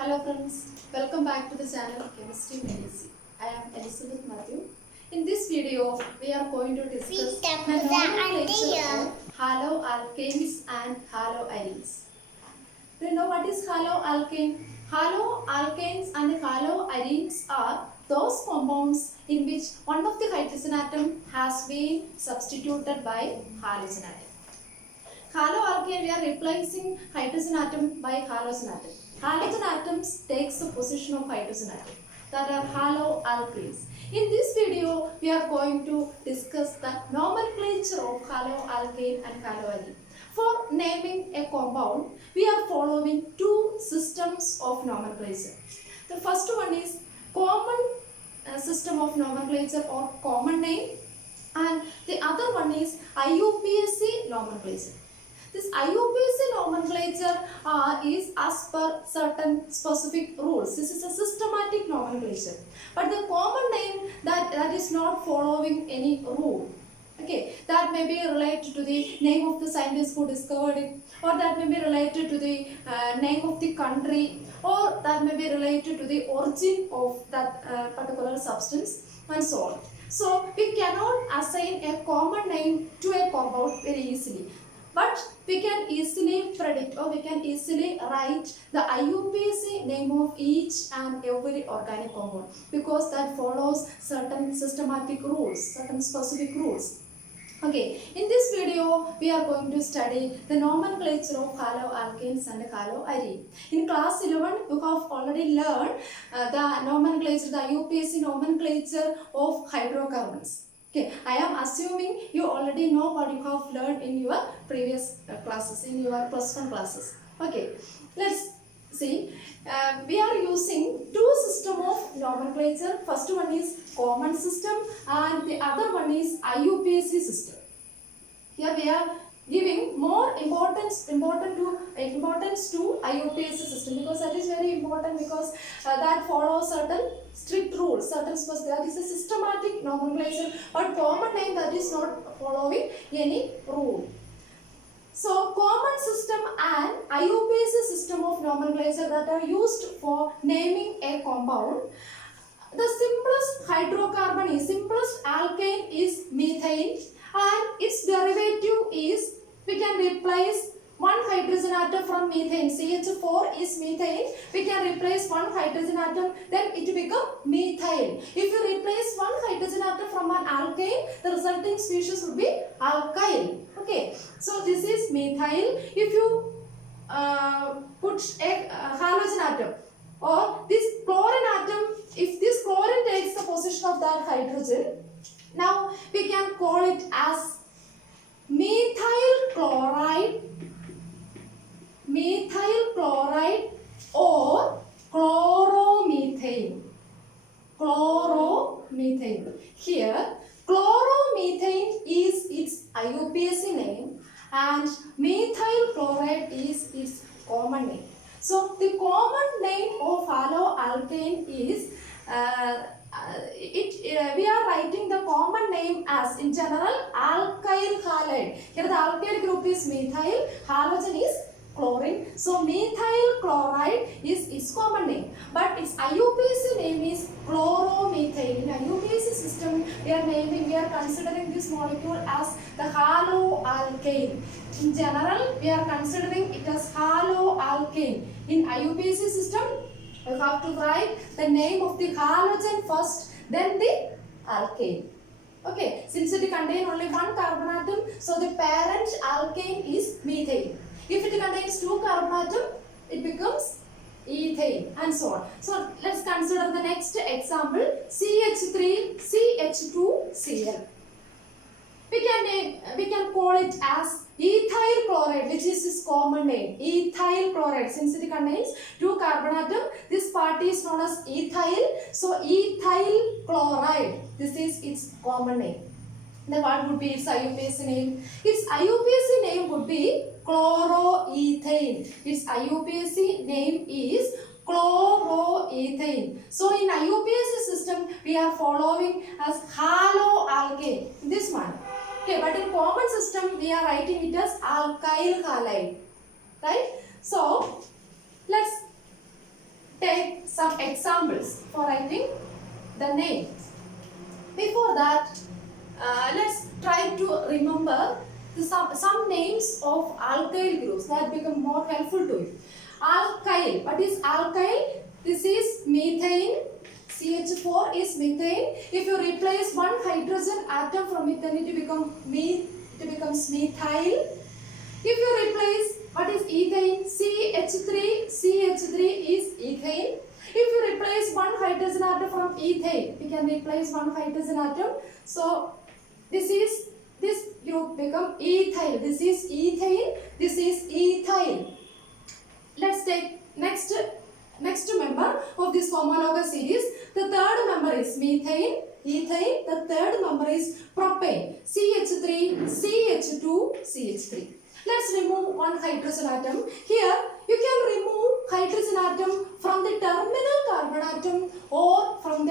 Hello friends, welcome back to the channel Chemistry Made Easy. I am Elizabeth Matthew. In this video, we are going to discuss the nomenclature of haloalkanes and haloarenes. Do you know what is haloalkane? Haloalkanes and haloarenes are those compounds in which one of the hydrogen atom has been substituted by halogen atom. Haloalkane, we are replacing hydrogen atom by halogen atom. Halogen atoms takes the position of hydrogen atom. That are haloalkanes. In this video, we are going to discuss the nomenclature of haloalkane and haloarene. For naming a compound, we are following two systems of nomenclature. The first one is common system of nomenclature or common name, and the other one is IUPAC nomenclature. This IUPAC nomenclature is as per certain specific rules. This is a systematic nomenclature. But the common name that is not following any rule. Okay, that may be related to the name of the scientist who discovered it, or that may be related to the name of the country, or that may be related to the origin of that particular substance, and so on. So we cannot assign a common name to a compound very easily. But we can easily predict, or we can easily write the IUPAC name of each and every organic compound, because that follows certain systematic rules, certain specific rules. Okay, in this video, we are going to study the nomenclature of haloalkanes and haloarene. In class 11, you have already learned the nomenclature, the IUPAC nomenclature of hydrocarbons. Okay, I am assuming you already know what you have learned in your previous classes, in your plus 1 classes. Okay, let's see. We are using two systems of nomenclature. First one is common system and the other one is IUPAC system. Here we are giving more importance to IUPAC system, because that is very important, because that follows certain strict rules, certain specific, that is a systematic nomenclature, but common name that is not following any rule. So common system and IUPAC system of nomenclature that are used for naming a compound. The simplest hydrocarbon is, simplest alkane is methane, and its derivative is, we can replace one hydrogen atom from methane. CH4 is methane. We can replace one hydrogen atom, then it becomes methyl. If you replace one hydrogen atom from an alkane, the resulting species will be alkyl. Okay, so this is methyl. If you put a halogen atom or this chlorine atom, if this chlorine takes the position of that hydrogen, now we can call it as methyl chloride or chloromethane. Here, chloromethane is its IUPAC name and methyl chloride is its common name. So the common name of haloalkane is we are writing the common name as, in general, alkyl halide. Here the alkyl group is methyl, halogen is chlorine. So methyl chloride is its common name, but its IUPAC name is chloromethane. In IUPAC system, we are considering this molecule as the haloalkane. In general, we are considering it as haloalkane. In IUPAC system, you have to write the name of the halogen first, then the alkane. Okay, since it contains only one carbon atom, so the parent alkane is methane. If it contains two carbon atoms, it becomes ethane, and so on. So let's consider the next example, CH3CH2Cl. We can call it as ethyl chloride, which is its common name. Ethyl chloride, since it contains two carbon atoms, this part is known as ethyl. So ethyl chloride, this is its common name. Then what would be its IUPAC name? Its IUPAC name would be chloroethane. Its IUPAC name is chloroethane. So in IUPAC system, we are following as haloalkane, this one. Okay, but in common system, we are writing it as alkyl halide. Right? So let's take some examples for writing the names. Before that, let's try to remember some names of alkyl groups that become more helpful to you. Alkyl. What is alkyl? This is methane. CH4 is methane. If you replace one hydrogen atom from it, then it becomes methyl. If you replace what is ethane? CH3. CH3 is ethane. If you replace one hydrogen atom from ethane, we can replace one hydrogen atom. So this group become ethyl. This is ethane. This is ethyl. Let's take next member of this homologous series. The third member is methane, ethane. The third member is propane. CH3, CH2, CH3. Let's remove one hydrogen atom. Here you can remove hydrogen atom from the terminal carbon atom or from a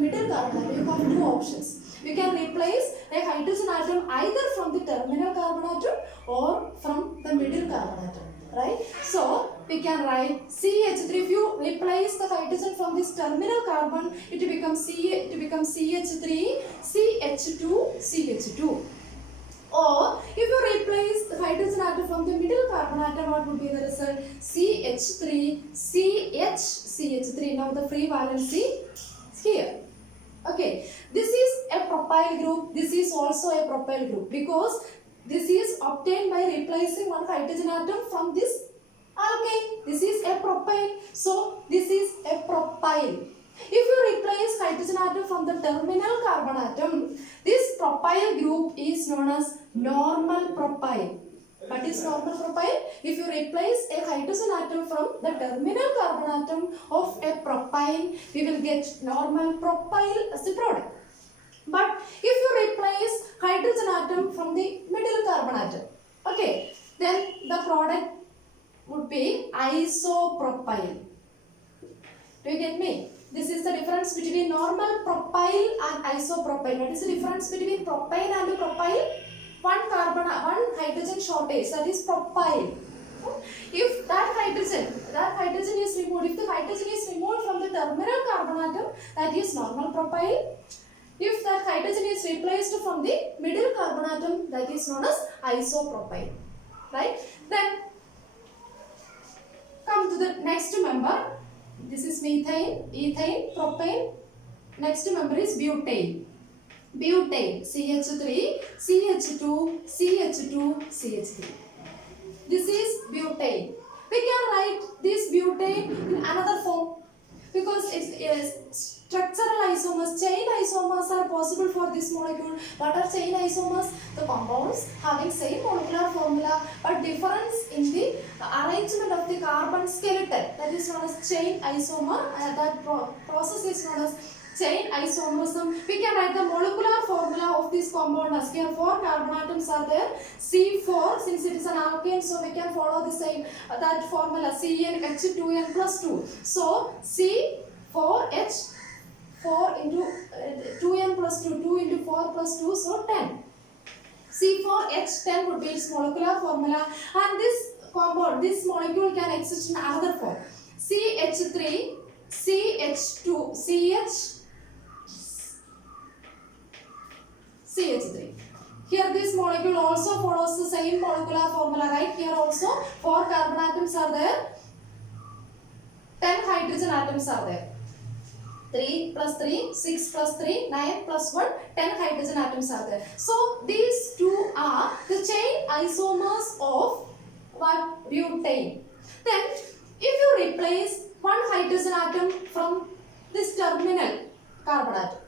middle carbon atom. You have two options. You can replace a hydrogen atom either from the terminal carbon atom or from the middle carbon atom. Right? So we can write CH3. If you replace the hydrogen from this terminal carbon, it becomes CH3, CH2, CH2. Or if you replace the hydrogen atom from the middle carbon atom, what would be the result? CH3, CH, CH3. Now the free valency is here. Okay, this is a propyl group. This is also a propyl group because this is obtained by replacing one hydrogen atom from this alkane. This is a propyl. So this is a propyl. If you replace hydrogen atom from the terminal carbon atom, this propyl group is known as normal propyl. What is normal propyl? If you replace a hydrogen atom from the terminal carbon atom of a propyl, we will get normal propyl as the product. But if you replace hydrogen atom from the middle carbon atom, okay, then the product would be isopropyl. Do you get me? This is the difference between normal propyl and isopropyl. What is the difference between propane and propyl? One hydrogen shortage, that is propyl. If that hydrogen is removed, if the hydrogen is removed from the terminal carbon atom, that is normal propyl. If that hydrogen is replaced from the middle carbon atom, that is known as isopropyl. Right? Then come to the next member. This is methane, ethane, propane. Next member is butane. Butane, CH3, CH2, CH2, CH3. This is butane. We can write this butane in another form because it's structural isomers, chain isomers are possible for this molecule. What are chain isomers? The compounds having same molecular formula but difference in the arrangement of the carbon skeleton. That is known as chain isomer. That process is known as chain isomerism. We can write the molecular formula of this compound as here 4 carbon atoms are there. C4, since it is an alkane, so we can follow the same that formula CnH2n plus 2. So C4H 4 into 2n plus 2, 2 into 4 plus 2, so 10. C4H10 would be its molecular formula, and this compound, this molecule can exist in another form. CH3, CH2, CH3. Here this molecule also follows the same molecular formula, right? Here also 4 carbon atoms are there, 10 hydrogen atoms are there. 3 plus 3, 6 plus 3, 9 plus 1, 10 hydrogen atoms are there. So these two are the chain isomers of what? Butane. Then if you replace one hydrogen atom from this terminal carbon atom,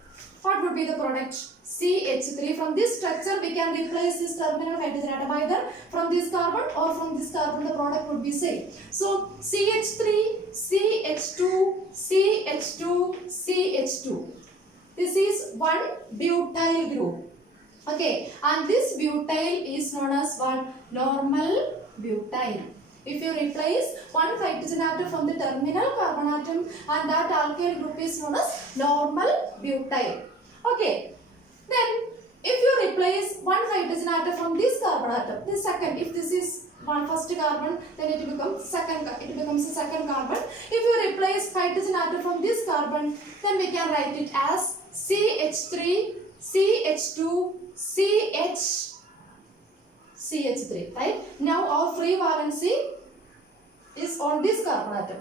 what would be the product? CH3. From this structure we can replace this terminal hydrogen atom either from this carbon or from this carbon. The product would be same. So CH3, CH2, CH2, CH2. This is one butyl group. Okay, and this butyl is known as what? Normal butyl. If you replace one hydrogen atom from the terminal carbon atom, and that alkyl group is known as normal butyl. Okay, then if you replace one hydrogen atom from this carbon atom, this second, if this is first carbon, then it becomes a second carbon. If you replace hydrogen atom from this carbon, then we can write it as CH3, CH2, CH3, right? Now our free valency is on this carbon atom,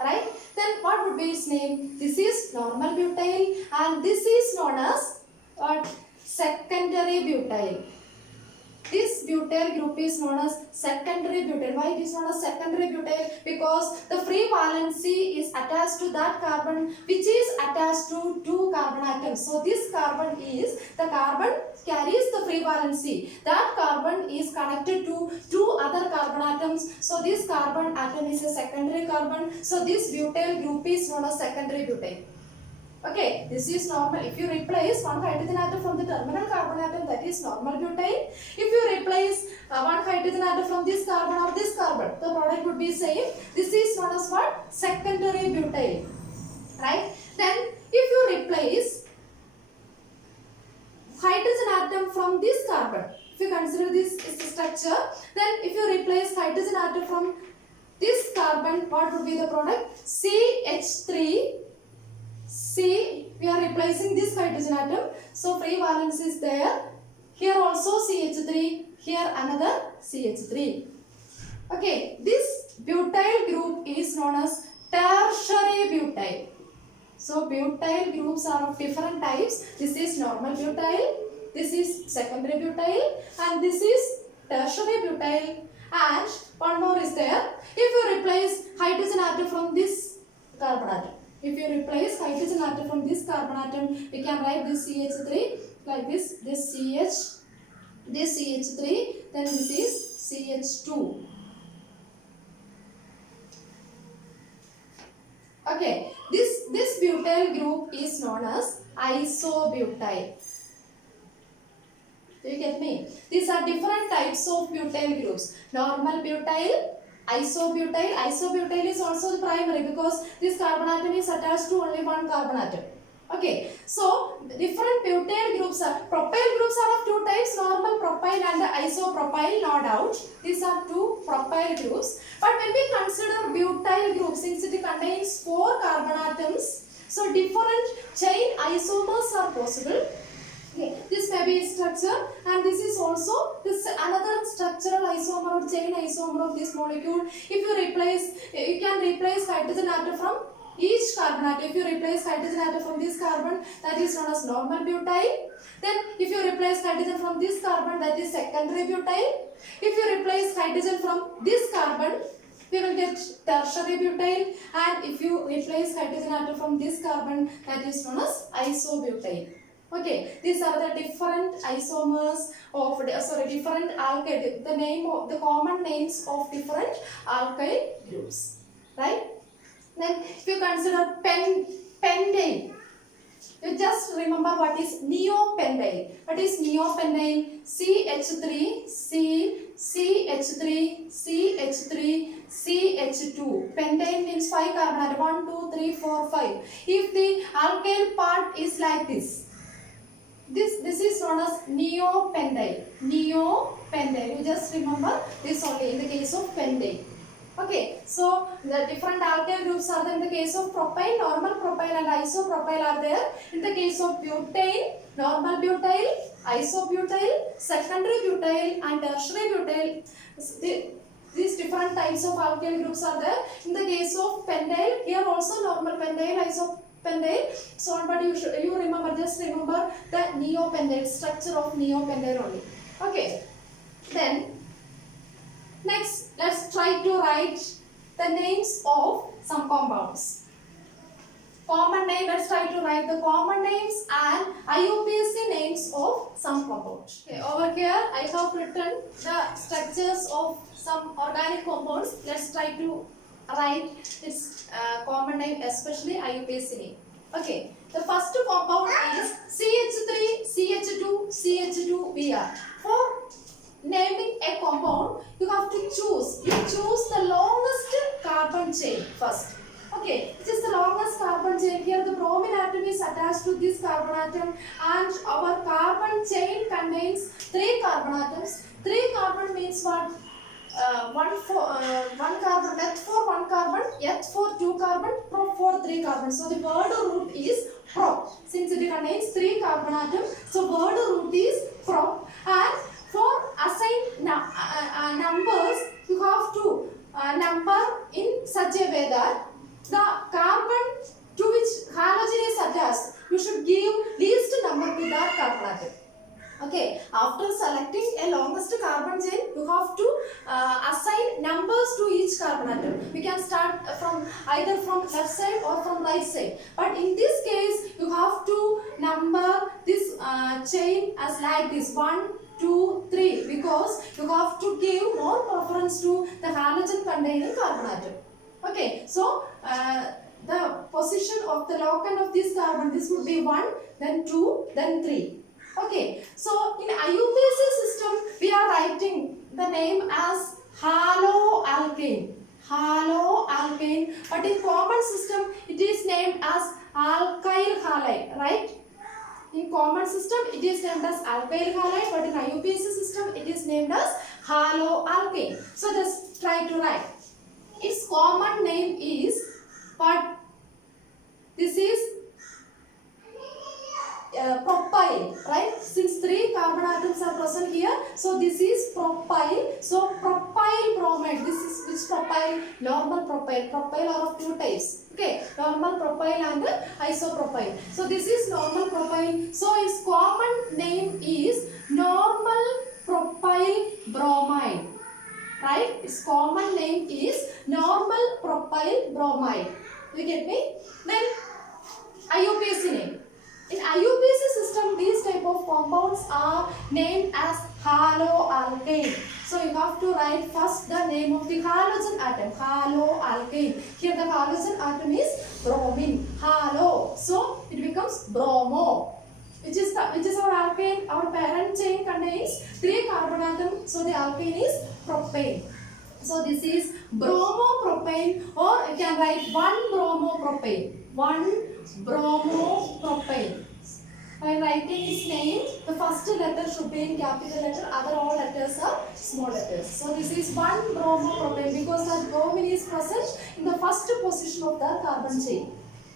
right? Then what would be its name? This is normal butyl and this is known as what? Secondary butyl. This butyl group is known as secondary butyl. Why it is known as secondary butyl? Because the free valency is attached to that carbon which is attached to two carbon atoms. So this carbon carries the free valency. That carbon is connected to two other carbon atoms. So this carbon atom is a secondary carbon. So this butyl group is known as secondary butyl. Okay, this is normal. If you replace one hydrogen atom from the terminal carbon atom, that is normal butyl. If you replace one hydrogen atom from this carbon or this carbon, the product would be same. This is known as what? Secondary butyl. Right? Then if you replace hydrogen atom from this carbon, if you consider this is the structure, then if you replace hydrogen atom from this carbon, what would be the product? CH3. We are replacing this hydrogen atom. So free valence is there. Here also CH3. Here another CH3. Okay. This butyl group is known as tertiary butyl. So butyl groups are of different types. This is normal butyl. This is secondary butyl. And this is tertiary butyl. And one more is there. If you replace hydrogen atom from this carbon atom. If you replace hydrogen atom from this carbon atom, we can write this CH3 like this CH3, then this is CH2. Okay, this butyl group is known as isobutyl. Do you get me? These are different types of butyl groups. Normal butyl, isobutyl. Isobutyl is also the primary because this carbon atom is attached to only one carbon atom. Okay, so different butyl groups are, propyl groups are of two types, normal propyl and isopropyl, no doubt. These are two propyl groups. But when we consider butyl group, since it contains 4 carbon atoms, so different chain isomers are possible. Okay, this may be a structure and this is also this another structural isomer or chain isomer of this molecule. If you replace, you can replace hydrogen atom from each carbon atom. If you replace hydrogen atom from this carbon, that is known as normal butyl. Then if you replace hydrogen from this carbon, that is secondary butyl. If you replace hydrogen from this carbon, we will get tertiary butyl. And if you replace hydrogen atom from this carbon, that is known as isobutyl. Okay, these are the different isomers of different alkyl. The common names of different alkyl groups, right? Then, if you consider pentyl, you just remember what is neopentyl. What is neopentyl? CH3, CH3, CH3, CH2. Pentyl means 5 carbon atom. 1, 2, 3, 4, 5. If the alkyl part is like this. This is known as neopentyl. Neopentyl. You just remember this only in the case of pentyl. Okay, so the different alkyl groups are there in the case of propyl, normal propyl and isopropyl are there. In the case of butane, normal butyl, isobutyl, secondary butyl and tertiary butyl. These different types of alkyl groups are there. In the case of pentyl, here also normal pentyl, isopentyl, so on, but you remember, just remember the neopentyl, structure of neopentyl only. Okay, then next let's try to write the names of some compounds. Common name, let's try to write the common names and IUPAC names of some compounds. Okay, over here I have written the structures of some organic compounds. Let's try to write its common name, especially IUPAC name. Okay, the first compound is CH3, CH2, CH2Br. For naming a compound, you have to choose. You choose the longest carbon chain first. Okay, which is the longest carbon chain? Here the bromine atom is attached to this carbon atom and our carbon chain contains 3 carbon atoms. 3 carbon means what? one carbon, meth for one carbon, eth for two carbon, prop for three carbon. So the word root is prop. Since it contains three carbon atoms, so word root is prop. And for assign numbers, you have to number in such a way that the carbon to which halogen is attached, you should give least number to that carbon atom. Okay, after selecting a longest carbon chain, you have to assign numbers to each carbon atom. We can start from either from left side or from right side. But in this case, you have to number this chain as like this 1, 2, 3, because you have to give more preference to the halogen containing carbon atom. Okay, so the position of the locant of this carbon, this would be 1, then 2, then 3. Okay, so in IUPAC system, we are writing the name as haloalkane. Haloalkane, but in common system, it is named as alkyl halide, right? In common system, it is named as alkyl halide, but in IUPAC system, it is named as haloalkane. So just try to write. Its common name is what? This is propyl, right? Since three carbon atoms are present here, so this is propyl. So propyl bromide. This is which propyl? Normal propyl. Propyl are of two types. Okay, normal propyl and isopropyl. So this is normal propyl. So its common name is normal propyl bromide. Right? Its common name is normal propyl bromide. You get me? Then IUPAC name. In IUPAC system, these type of compounds are named as haloalkane. So you have to write first the name of the halogen atom. Haloalkane. Here the halogen atom is bromine. Halo. So it becomes bromo. Which is our alkane? Our parent chain contains three carbon atoms. So the alkane is propane. So this is bromopropane, or you can write 1 bromopropane. 1 bromopropane. By writing its name, the first letter should be in capital letter, other all letters are small letters. So this is 1 bromopropane because that bromine is present in the first position of the carbon chain.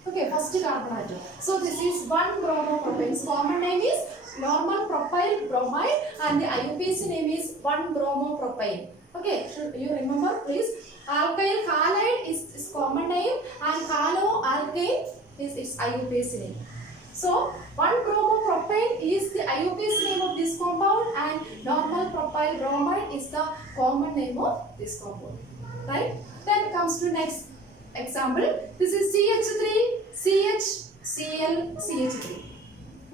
Okay, first carbon atom. So this is 1 bromopropane. Its common name is normal propyl bromide and the IUPAC name is 1 bromopropane. Okay, should you remember please? Alkyl halide is its common name and haloalkane is its IUPAC name. So 1 bromopropane is the IUPAC name of this compound and normal propyl bromide is the common name of this compound. Right? Then comes to next example. This is CH3, CH, Cl, CH3.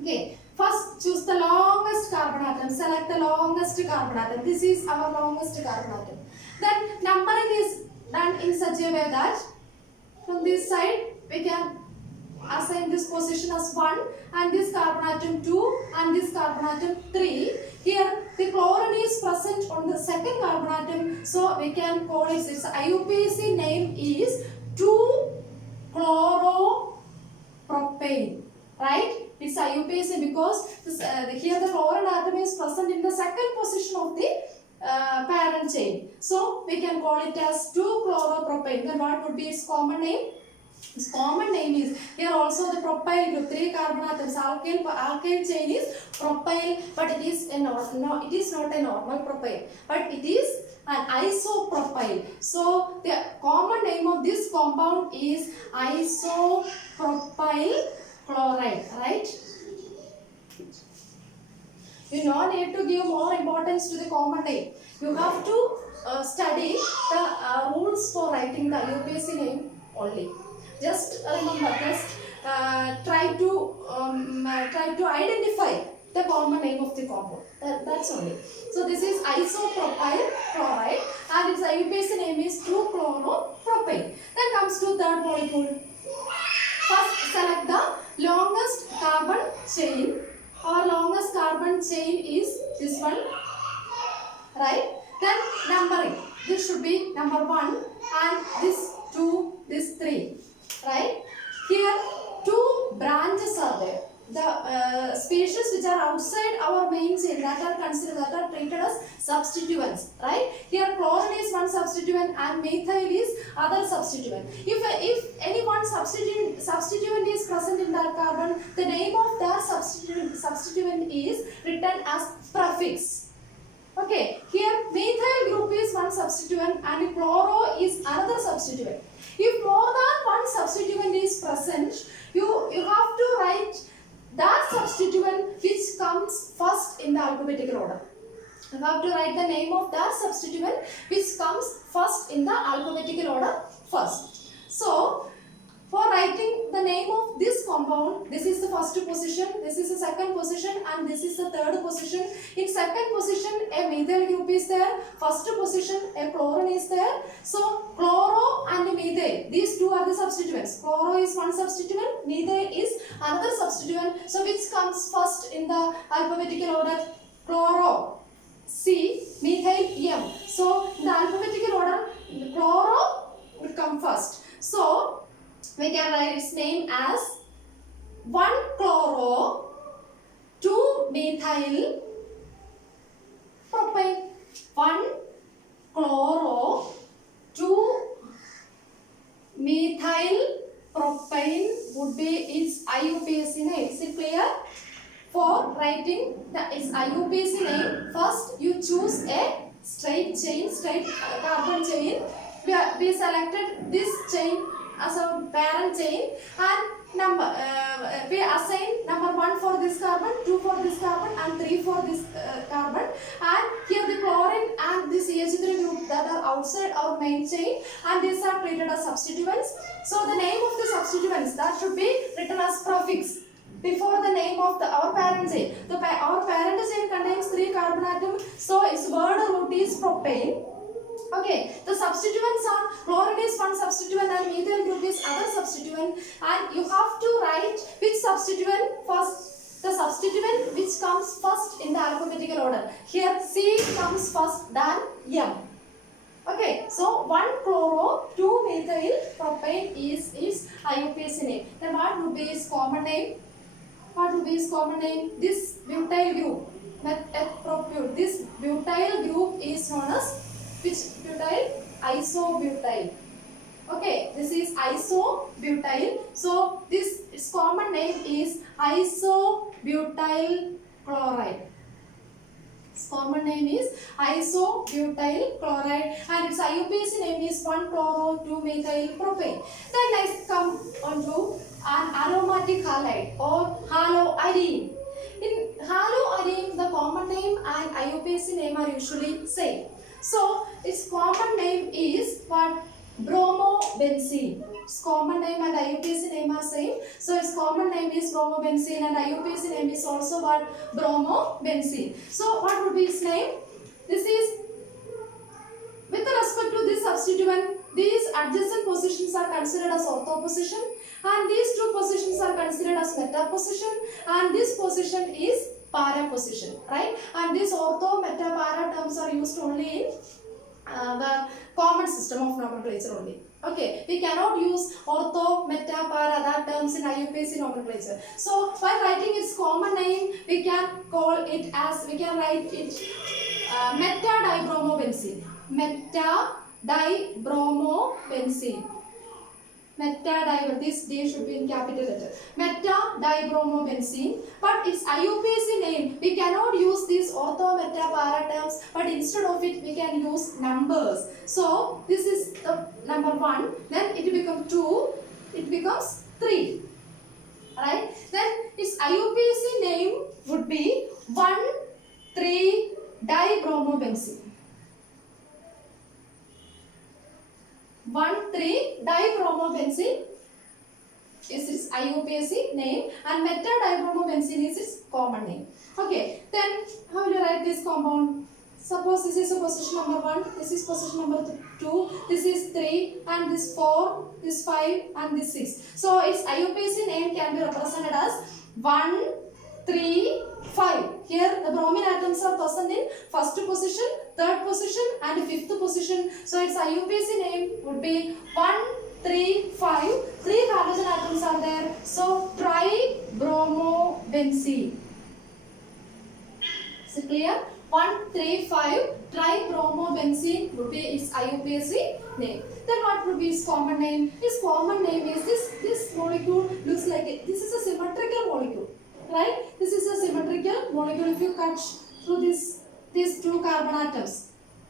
Okay. First choose the longest carbon atom. Select the longest carbon atom. This is our longest carbon atom. Then numbering is done in such a way that from this side we can assign this position as 1 and this carbon atom 2 and this carbon atom 3. Here the chlorine is present on the second carbon atom, so we can call its IUPAC name is 2-chloropropane. Right? It's IUPAC because this, here the chlorine atom is present in the second position of the parent chain. So we can call it as 2-chloropropane. Then what would be its common name? Its common name is, here also the propyl group, 3 carbon atoms, alkyl chain is propyl, but it is not a normal propyl, but it is an isopropyl. So the common name of this compound is isopropyl chloride, right? You don't need to give more importance to the common name. You have to study the rules for writing the IUPAC name only. Just remember, try to identify the common name of the compound. That's only. So this is isopropyl chloride and its IUPAC name is 2-chloropropane. Then comes to third molecule. First select the longest carbon chain. Our longest carbon chain is this one, right? Then numbering. This should be number 1 and this 2, this 3, right? Here 2 branches are there. the species which are outside our main chain, that are treated as substituents, right? Here chlorine is one substituent and methyl is other substituent. If any one substituent is present in that carbon, the name of that substituent is written as prefix. Okay, here methyl group is one substituent and chloro is another substituent. If more than one substituent is present, you have to write that substituent which comes first in the alphabetical order. You have to write the name of that substituent which comes first in the alphabetical order first. So, for writing the name of this compound, this is the first position, this is the second position and this is the third position. In second position, a methyl group is there. First position, a chlorine is there. So, chloro and methyl, these two are the substituents. Chloro is one substituent, methyl is another substituent. So, which comes first in the alphabetical order? Chloro, C, methyl, M. So, in the alphabetical order, chloro will come first. So, we can write its name as 1-chloro 2-methyl propane. 1-chloro 2-methyl propane would be its IUPAC name. Is it clear? For writing its IUPAC name, first you choose a straight carbon chain. We selected this chain as a parent chain and we assign number 1 for this carbon, 2 for this carbon and 3 for this carbon, and here the chlorine and this CH3 group that are outside our main chain, and these are treated as substituents. So the name of the substituents, that should be written as prefix before the name of our parent chain. Our parent chain contains 3 carbon atoms, so its word root is propane. Okay, the substituents are chlorine is one substituent and methyl group is other substituent, and you have to write which substituent first, the substituent which comes first in the alphabetical order. Here C comes first than M. Okay, so 1-chloro 2-methyl propane is its IUPAC name. Then what would be its common name? What would be its common name? This butyl group, this butyl group is known as which butyl? Isobutyl. Okay, this is isobutyl. So this its common name is isobutyl chloride. Its common name is isobutyl chloride and its IUPAC name is 1-chloro 2-methyl propane. Then next come on to an aromatic halide or haloarine. In haloarine, the common name and IUPAC name are usually same. So, its common name is what? Bromobenzene. Its common name and IUPAC name are same. So, its common name is bromobenzene and IUPAC name is also what? Bromobenzene. So, what would be its name? This is, with respect to this substituent, these adjacent positions are considered as ortho position and these two positions are considered as meta position and this position is para position, right? And these ortho, meta, para terms are used only in the common system of nomenclature only. Okay, we cannot use ortho, meta, para, that terms in IUPAC nomenclature. So, while writing its common name, we can call it as, we can write it meta-dibromobenzene. Meta-dibromobenzene. This D should be in capital letter. Meta-dibromobenzene. But its IUPAC name, we cannot use these ortho, meta, para terms, but instead of it, we can use numbers. So, this is the number 1, then it becomes 2, it becomes 3. Right? Then its IUPAC name would be 1,3-dibromobenzene. 1,3-dibromobenzene is its IUPAC name and meta-dibromobenzene is its common name. Okay, then how will you write this compound? Suppose this is a position number 1, this is position number 2, this is 3 and this 4, this 5 and this 6. So its IUPAC name can be represented as 1, 3, 5. Here the bromine atoms are present in first position, third position and fifth position. So its IUPAC name would be 1, 3, 5. 3 halogen atoms are there. So tribromobenzene. Is it clear? 1, 3, 5. Tribromobenzene would be its IUPAC name. Then what would be its common name? Its common name is this molecule looks like it. This is a symmetrical molecule, right? This is a symmetrical molecule. If you cut through these two carbon atoms,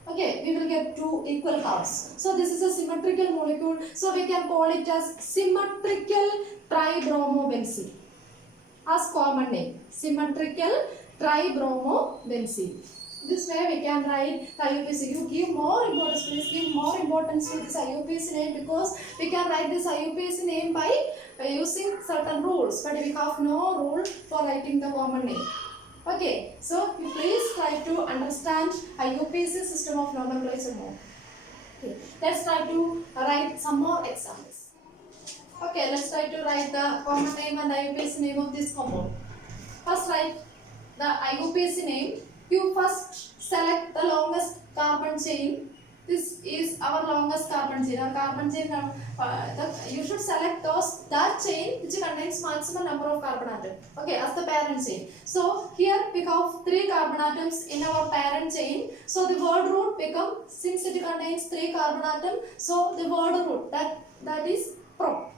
okay, we will get two equal halves. So this is a symmetrical molecule. So we can call it as symmetrical tribromobenzene as common name. Symmetrical tribromobenzene. This way we can write the IUPAC. You give more importance, please give more importance to this IUPAC name, because we can write this IUPAC name by using certain rules, but we have no rule for writing the common name. Okay, so you please try to understand IUPAC system of nomenclature more. Okay, let's try to write some more examples. Okay, let's try to write the common name and IUPAC name of this compound. First write the IUPAC name. You first select the longest carbon chain. This is our longest carbon chain. Our carbon chain, you should select that chain which contains maximum number of carbon atoms. Okay, as the parent chain. So here we have 3 carbon atoms in our parent chain. So the word root becomes, since it contains 3 carbon atoms, so the word root that is prop.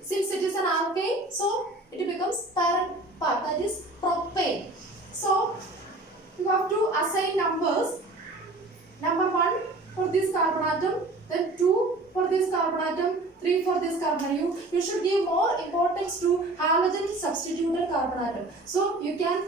Since it is an alkane, so it becomes parent part, that is propane. So you have to assign numbers. Number 1 for this carbon atom, then 2 for this carbon atom, 3 for this carbon atom. You should give more importance to halogen substituted carbon atom. So you can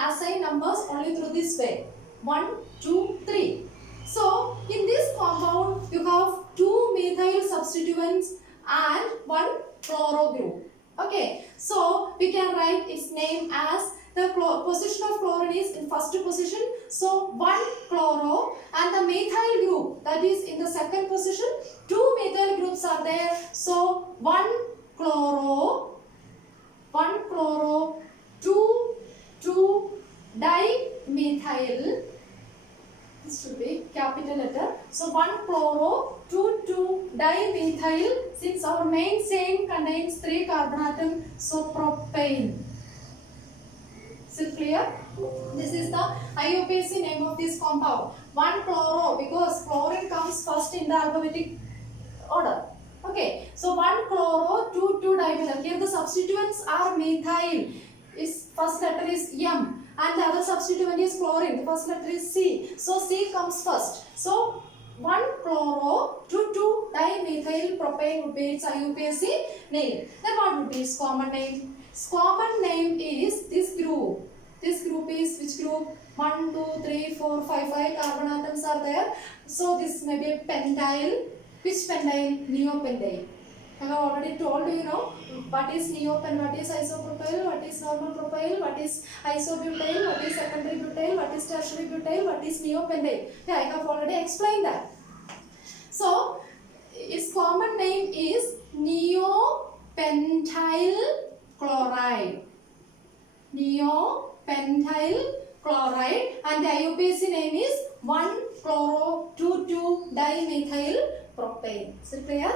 assign numbers only through this way. 1, 2, 3. So in this compound you have 2 methyl substituents and 1 chloro group. Okay, so we can write its name as, the position of chlorine is in first position, so 1 chloro, and the methyl group that is in the second position. 2 methyl groups are there, so 1 chloro, 2 dimethyl. This should be capital letter. So 1 chloro, 2 dimethyl. Since our main chain contains 3 carbon atoms, so propane. Is it clear? This is the IUPAC name of this compound. 1 chloro, because chlorine comes first in the alphabetic order. Okay, so 1 chloro, 2 dimethyl. Here the substituents are methyl. Its first letter is M, and the other substituent is chlorine. The first letter is C. So C comes first. So 1 chloro, 2 dimethyl propane would be its IUPAC name. Then what would be its common name? Its common name is this group. This group is which group? 1, 2, 3, 4, 5 carbon atoms are there. So this may be a pentyl. Which pentyl? Neopentyl. I have already told you, what is neopen, what is isopropyl, what is normal propyl, what is isobutyl, what is secondary butyl, what is tertiary butyl, what is neopentyl. Yeah, I have already explained that. So its common name is neopentyl chloride. Neopentyl chloride, and the IUPAC name is 1 chloro, 2 dimethyl propane. Is it clear?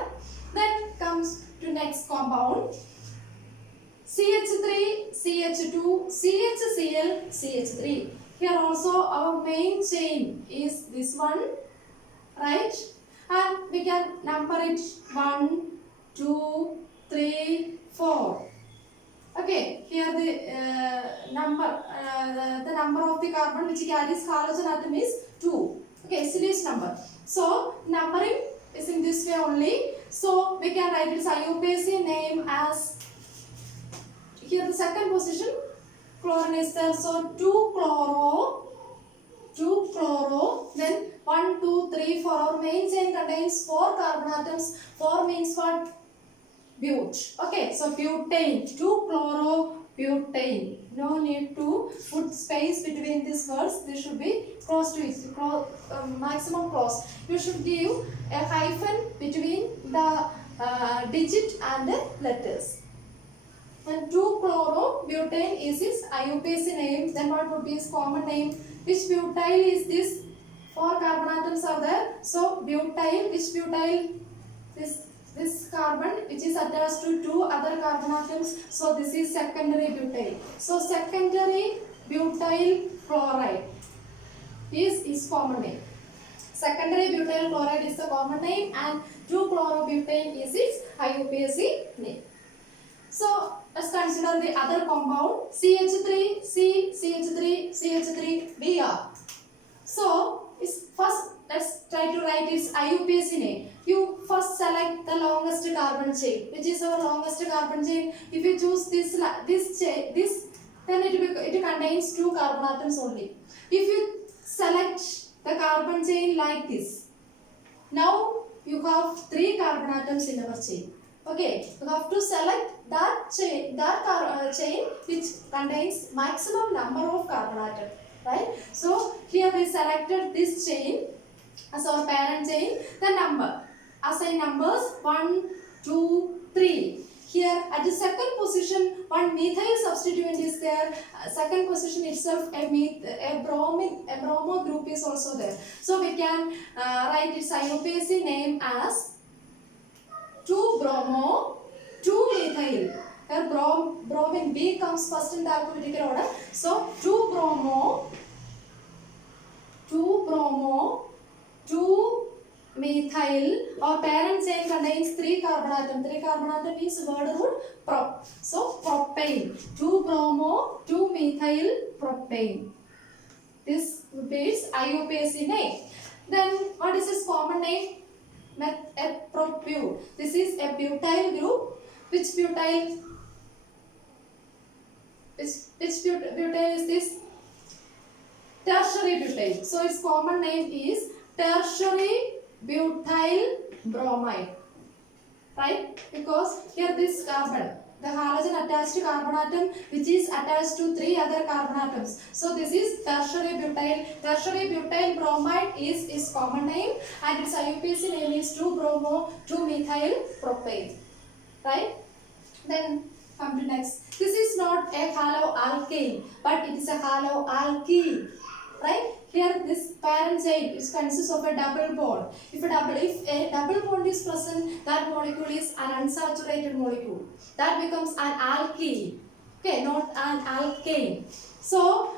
Then comes to next compound. CH3, CH2, CHCl, CH3. Here also our main chain is this one, right? And we can number it 1, 2, 3, 4. Okay, here the number of the carbon which carries halogen atom is 2. Okay, series number. So numbering is in this way only. So we can write its IUPAC name as, here the second position chlorine is there. So 2 chloro, then 1, 2, 3, 4. Our main chain contains 4 carbon atoms. 4 means what? But. Okay, so butane, 2 chloro butane. No need to put space between these words. They should be close to it, maximum close. You should give a hyphen between the digit and the letters. When 2 chloro butane is its IUPAC name, then what would be its common name? Which butyl is this? 4 carbon atoms are there. So butyl, which butyl? this carbon which is attached to two other carbon atoms. So this is secondary butyl. So secondary butyl chloride is common name. Secondary butyl chloride is the common name and 2-chlorobutane is its IUPAC name. So let's consider the other compound CH3, CH3, CH3, Br. So first let's try to write its IUPAC name. You first select the longest carbon chain. Which is our longest carbon chain? If you choose this then it contains 2 carbon atoms only. If you select the carbon chain like this, now you have 3 carbon atoms in our chain. Okay, you have to select that chain which contains maximum number of carbon atoms, right? So here we selected this chain as our parent chain. The number, assign numbers 1, 2, 3. Here at the second position, one methyl substituent is there. Second position itself, a bromo group is also there. So we can write its IUPAC name as 2-bromo, 2-methyl. Here bromine B comes first in the alphabetical order. So 2-bromo, 2-methyl. Our parent chain contains 3 carbon atoms. 3 carbon atom means word root prop. So propane. 2-bromo, 2-methyl propane. This would be its IUPAC name. Then what is its common name? Methylpropyl. This is a butyl group. Which butyl? Which butyl is this? Tertiary butyl. So its common name is tertiary butyl bromide, right? Because here this carbon, the halogen attached carbon atom which is attached to 3 other carbon atoms. So this is tertiary butyl. Tertiary butyl bromide is its common name and its IUPAC name is 2-bromo, 2-methyl propane, right? Then come to next. This is not a haloalkane but it is a haloalkene, right? Here this parent chain consists of a double bond. If a double bond is present, that molecule is an unsaturated molecule. That becomes an alkene. Okay, not an alkane. So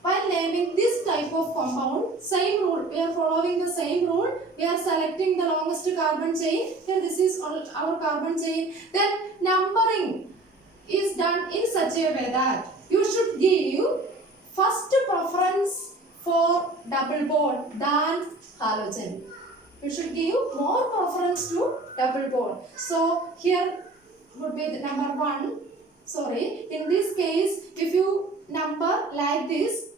while naming this type of compound, same rule. We are following the same rule. We are selecting the longest carbon chain. Here this is our carbon chain. Then numbering is done in such a way that you should give first preference for double bond than halogen. You should give more preference to double bond. So here would be the number 1. Sorry, in this case, if you number like this,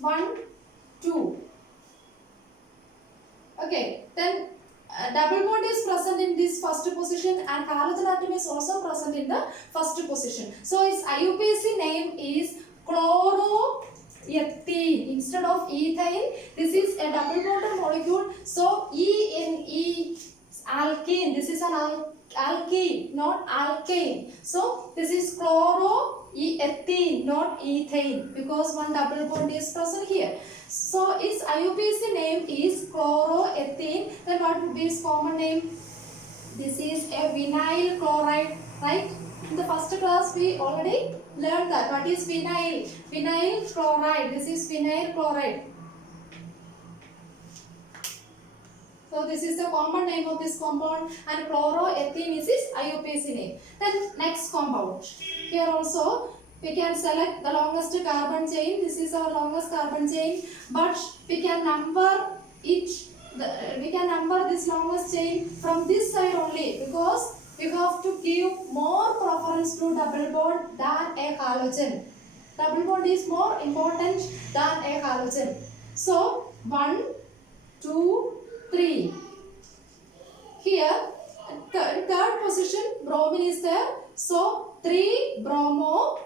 1, 2. Okay, then double bond is present in this first position and halogen atom is also present in the first position. So its IUPAC name is chloroethene. Instead of ethane, this is a double bonded molecule. So ENE alkene. This is an alkene, not alkane. So this is chloroethene, not ethane, because one double bond is present here. So its IUPAC name is chloroethene. Then what would be its common name? This is a vinyl chloride, right? In the first class we already learned that. What is vinyl? Vinyl chloride. This is vinyl chloride. So this is the common name of this compound and chloroethene is its IUPAC name. Then next compound. Here also we can select the longest carbon chain. This is our longest carbon chain, but we can number this longest chain from this side only, because we have to give more preference to double bond than a halogen. Double bond is more important than a halogen. So 1, 2, 3. Here third position bromine is there. So 3-bromo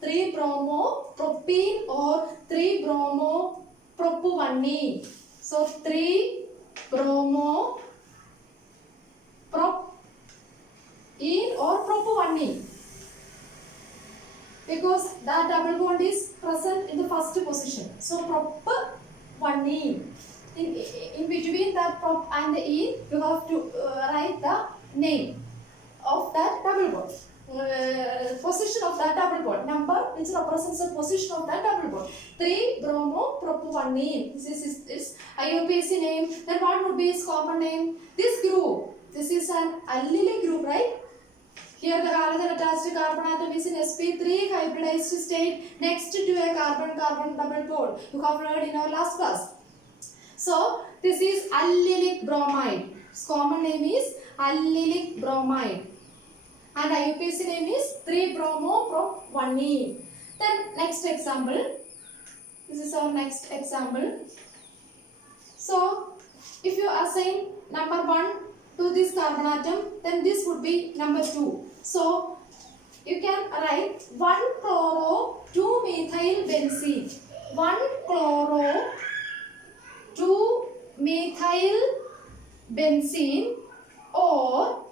3-bromo propene or 3-bromo propu-1-ene. So 3-bromo propene or propu-1-ene, because that double bond is present in the first position. So one E. In between that prop and the E, you have to write the name of that double bond. Position of that double bond. Number which represents the position of that double bond. 3 bromo prop 1 E. This is IUPAC name. Then what would be its common name? This group. This is an allylic group, right? Here the halogen attached carbon atom is in sp3 hybridized state next to a carbon-carbon double bond. You have heard in our last class. So this is allylic bromide. Its common name is allylic bromide. And IUPAC name is 3-bromo prop 1E. Then next example. This is our next example. So if you assign number 1 to this carbon atom, then this would be number 2. So you can write 1 chloro 2 methyl benzene. 1 chloro 2 methyl benzene, or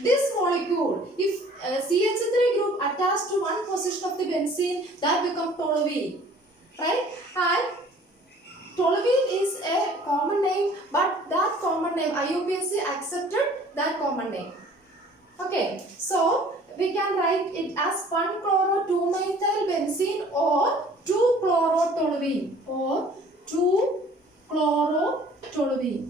this molecule, if CH3 group attached to one position of the benzene, that becomes toluene, right? And toluene is a common name, but that common name IUPAC accepted that common name. Okay, so we can write it as 1 chloro 2 methyl benzene or 2 chloro toluene, or 2 chloro toluene.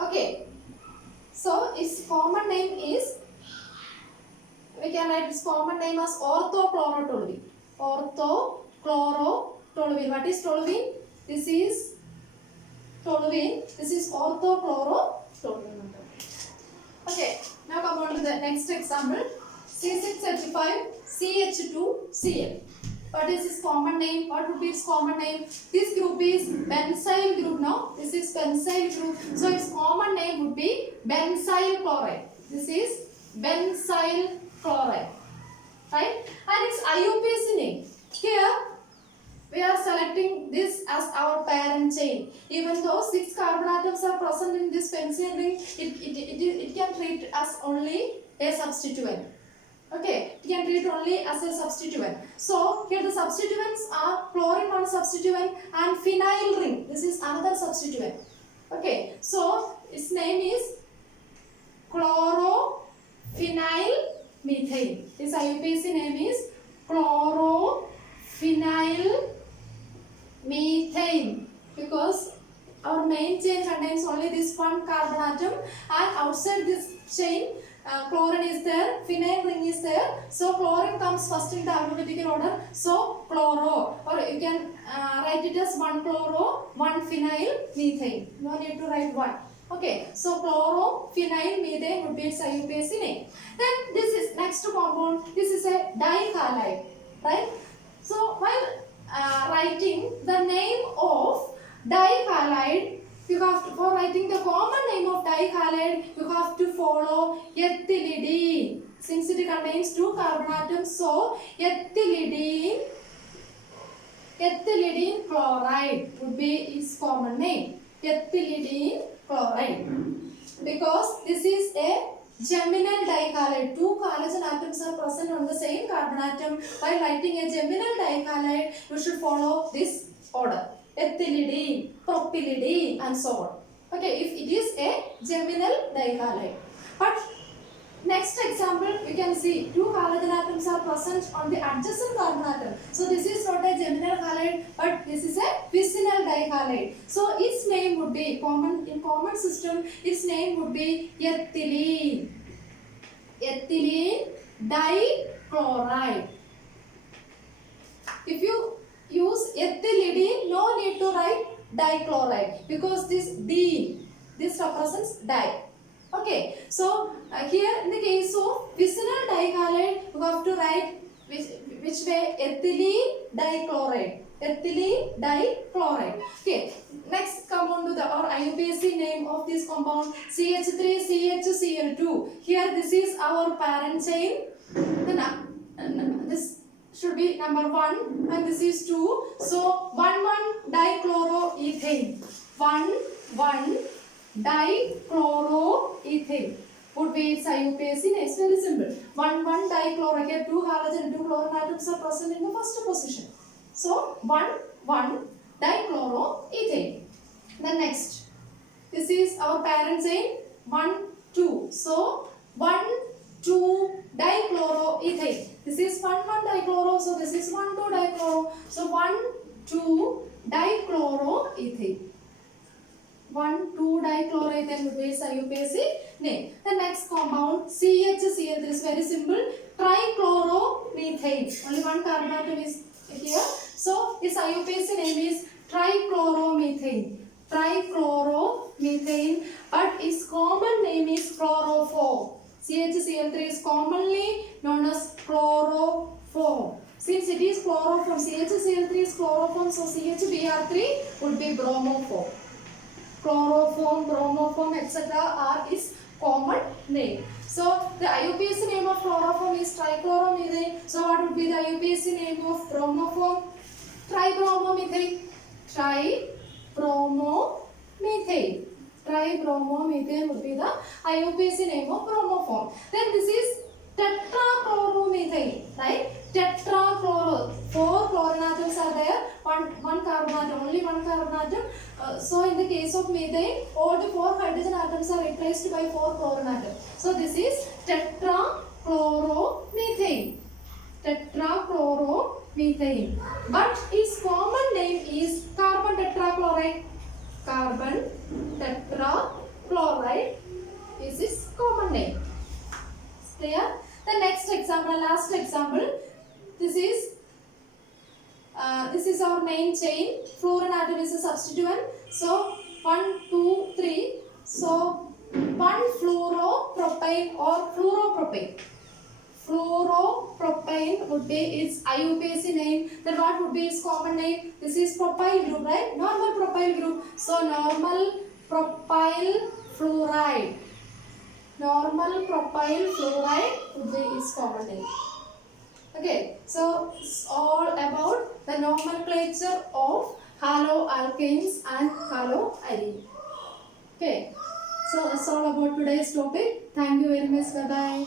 Okay, so its common name is, we can write its common name as orthochlorotoluene. Orthochlorotoluene. What is toluene? This is toluene. This is orthochlorotoluene. Okay, now come on to the next example. C6H5 CH2Cl. What is its common name? What would be its common name? This group is benzyl group now. This is benzyl group. So its common name would be benzyl chloride. This is benzyl chloride. Right? And its IUPAC name. Here we are selecting this as our parent chain. Even though 6 carbon atoms are present in this benzene ring, it can treat as only a substituent. Okay, it can treat only as a substituent. So here the substituents are chlorine one substituent and phenyl ring. This is another substituent. Okay, so its name is chlorophenyl methane. This IUPAC name is chlorophenyl methane, because our main chain contains only this one carbon atom, and outside this chain chlorine is there, phenyl ring is there. So chlorine comes first in the alphabetical order. So chloro, or you can write it as 1 chloro 1 phenyl methane. No need to write 1. Okay, so chlorophenyl methane would be its IUPAC name. Then this is next compound. This is a dihalide, right? So while writing the name of dihalide, you have to, for writing the common name of dihalide, you have to follow ethylidene. Since it contains 2 carbon atoms, so ethylidene chloride would be its common name. Ethylidene chloride. Because this is a geminal dihalide. 2 halogen atoms are present on the same carbon atom. While writing a geminal dihalide, you should follow this order: ethylidene, propylidene, and so on. Okay, if it is a geminal dihalide. But next example, you can see 2 halogen atoms are present on the adjacent carbon atom. So this is not a geminal halide, but this is a vicinal dihalide. So its name would be in common system. Its name would be ethylene. Ethylene dichloride. If you use ethylidene, no need to write dichloride, because this represents di. Okay, so here in the case of vicinal dihalide, you have to write which way? Ethylene dichloride. Ethylene dichloride. Okay, next come on to the IUPAC name of this compound: CH3CHCl2. Here this is our parent chain. Then this should be number 1 and this is 2. So 1,1-dichloroethane. 1,1-dichloroethane. would be its IUPAC name. It's very simple. One dichloro, here 2 halogen and 2 chlorine atoms are present in the first position. So 1 dichloroethane. Then next, this is our parent chain 1 2. So 1 2 dichloroethane. This is 1 dichloro. So this is 1 2 dichloro. So 1 2 dichloroethane. 1 2 dichloroethane would be its IUPAC name. The next compound CHCl3 is very simple. Trichloromethane. Only one carbon atom is here. So its IUPAC name is trichloromethane. Trichloromethane, but its common name is chloroform. CHCl3 is commonly known as chloroform. Since it is chloroform, CHCl3 is chloroform, so CHBr3 would be bromoform. Chloroform, bromoform, etc. are its common name. So the IUPAC name of chloroform is trichloromethane. So what would be the IUPAC name of bromoform? Tribromomethane. Tribromomethane. Tribromomethane would be the IUPAC name of bromoform. Then this is tetrachloromethane, right? Tetrachloro. 4 chlorine atoms are there. One carbon atom, only one carbon atom. So in the case of methane, all the 4 hydrogen atoms are replaced by 4 chlorine atoms. So this is tetrachloromethane. Tetrachloromethane. But its common name is carbon tetrachloride. Carbon tetrachloride is its common name. Clear? The next example, last example. This is our main chain. Fluorine atom is a substituent. So 1 2 3. So 1 fluoropropane or fluoropropane. Fluoropropane would be its IUPAC name. Then what would be its common name? This is propyl group, right? Normal propyl group. So normal propyl fluoride. Normal propyl fluoride would be its common name. Okay, so it's all about the nomenclature of haloalkanes and haloarine. Okay, so that's all about today's topic. Thank you very much. Bye bye.